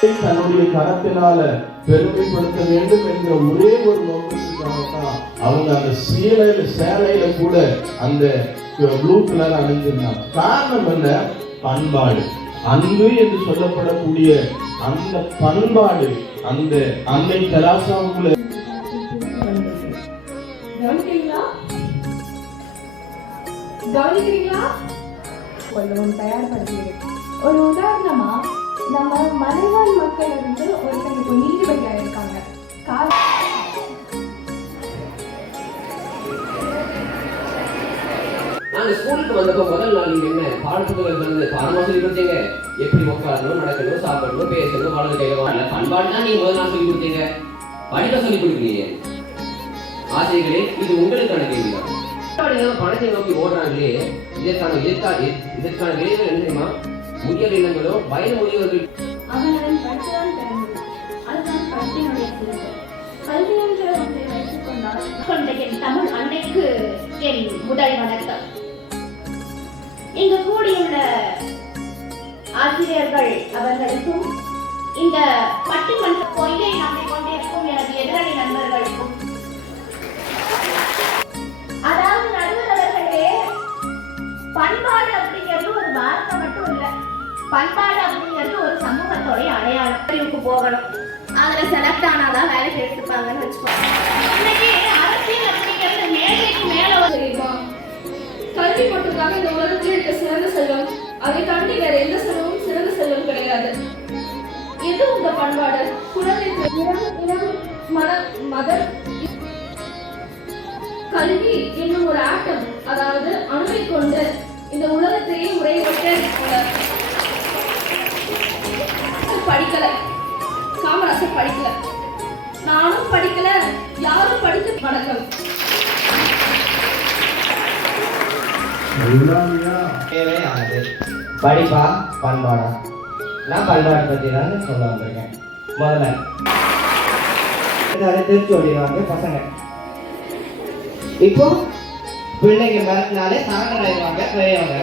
தன்னுடைய கரத்தினால பெருமைப்படுத்த வேண்டும் என்ற ஒரே ஒரு நோக்கத்திற்காகத்தான் அவங்க அந்த சேலையில கூட அந்த ப்ளூ கலர் அணிஞ்சிருந்தாங்க. காரணம் என்ன? பண்பாடு, அன்பு என்று சொல்லப்படக்கூடிய அந்த பண்பாடு அந்த அன்னை தெரசாவுக்குள்ள. கொஞ்சம் தயார்படுத்துகிறது. ஒரு உதாரணமா நம்ம மலைவாழ் மக்கள் இருந்து ஒருத்தருக்கு நீதிபதியா இருக்காங்க. நாங்க ஸ்கூலுக்கு வந்தப்போ முதல் நாள் நீங்க என்ன பாடப்புத்தகம் வந்து பாடமா சொல்லி கொடுத்தீங்க, எப்படி உட்காரணும், நடக்கணும், சாப்பிடணும், பேசணும், வலது கையில வாழ பண்பாடு தான் நீங்க முதல் நாள் சொல்லி கொடுத்தீங்க. படிக்க சொல்லி கொடுக்கலையே. ஆசிரியர்களே, இது உங்களுக்கான கேள்விதான். பணத்தை நோக்கி ஓடுறாங்களே, இதற்கான விளைவுகள் என்ன தெரியுமா? முதியோர் இல்லங்களும் வயது முதியோர்கள் அவர்களின் படித்துதான் பெறும். அதுதான் கல்வியினுடைய சிறப்பு. கல்வி என்ற ஒன்றை வைத்துக் கொண்ட என் தமிழ் அன்னைக்கு என் முதல் வணக்கம். இங்கு கூடியுள்ள ஆசிரியர்கள் அவர்களுக்கும் இந்த பட்டிமன்ற பொய்யை நம்பிக் கொண்டிருக்கும் எனது எதிரணி நண்பர்களுக்கும், அதாவது நடுவர் அவர்களே, பண்பாடு அப்படிங்கிறது ஒரு வார்த்தை மட்டும் இல்லை. பண்பாடு அப்படிங்கிறது ஒரு சமூகத்தோடைய அடையாளம். அறிவுக்கு போகணும், அதுல செலக்ட் ஆனாதான் வேலைக்கு எடுத்துப்பாங்கன்னு வச்சுக்கோங்க. இன்னைக்கு அரசியல் அப்படிங்கிறது மேடைக்கு மேல தெரியுமா? கல்வி மட்டும்தாங்க இந்த உலகத்தில் இருக்க சிறந்த செல்வம். அதை தாண்டி வேற எந்த செல்வமும் சிறந்த செல்வம் கிடையாது. எது உங்க பண்பாடு? குழந்தை மத கல்வி என்னும் ஒரு ஆட்டம், அதாவது அணுவை கொண்டு இந்த உலகத்தையே உரையிட்டு படிக்கல. காமராசர் படிக்கல, நானும் படிக்கல, யாரும் படித்து. வணக்கம். தேவையானது படிப்பா பண்பாடா? நான் பண்பாடு பற்றி தான் சொல்ல வந்திருக்கேன். முதல்ல திருச்சி ஓடிடுவாங்க பசங்க. இப்போ பிள்ளைங்க மிரட்டினாலே சரண்டர் ஆயிடுவாங்க பெரியவங்க.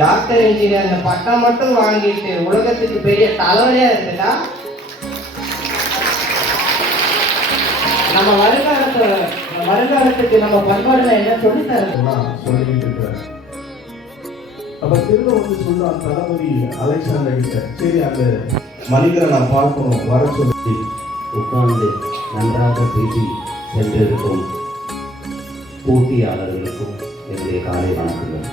டாக்டர் இன்ஜினியர் இந்த பட்டம் மட்டும் வாங்கிட்டு உலகத்துக்கு பெரிய தலைவலியா இருந்துட்டா நம்ம வருங்காலத்துக்கு நம்ம பண்பாடுல என்ன சொல்லித்தரலாம் சொல்லிக்கிட்டு இருக்கிறார். அப்ப திரும்ப வந்து சொல்றான் தளபதி அலெக்சாண்டர் கிட்ட, சரி அந்த மனிதரை நான் பார்க்கணும், வர சொல்லி உட்கார்ந்து நன்றாக பேசி சென்றிருக்கும் போட்டியாளர்களுக்கும் என்னுடைய காலை வணக்கங்கள்.